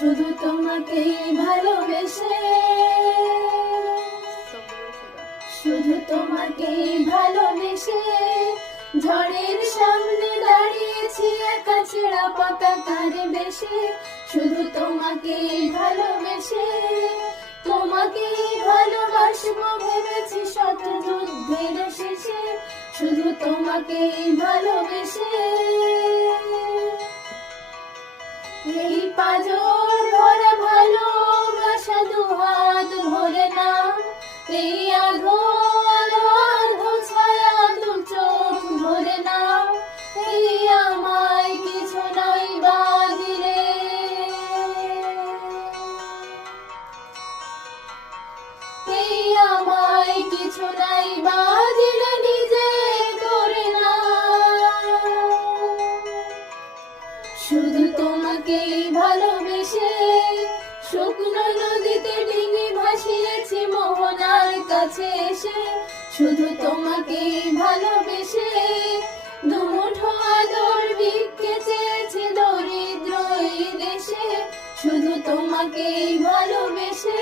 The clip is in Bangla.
শুধু তোমাকেই ভালোবেসে, শুধু তোমাকেই ভালোবেসে ঝড়ের সামনে দাঁড়িয়েছি একা ছেঁড়া পতাকার বেশে। শুধু তোমাকেই ভালোবেসে, তোমাকেই ভালোবাসবো ভেবেছি শত যুদ্ধের শেষে। শুধু তোমাকেই ভালোবেসে এই পাজর ভরা ভালোবাসা দুহাত ভরে না, এই আধো আধো আধো ছায়া দু চোখ ভরে না, এই আমায় কিছু নাই বাঁধিলে, এই আমায় কিছু নাই বাঁধিলে নিজে করে না। শুধু তোমাকেই ভালোবেসে শুকনো নদীতে ডিঙি ভাসিয়েছি মোহনার কাছে এসে। শুধু তোমাকেই ভালোবেসে দুমুঠো আদর ভিক্ষে চেয়েছি দরিদ্র এই দেশে। শুধু তোমাকেই ভালোবেসে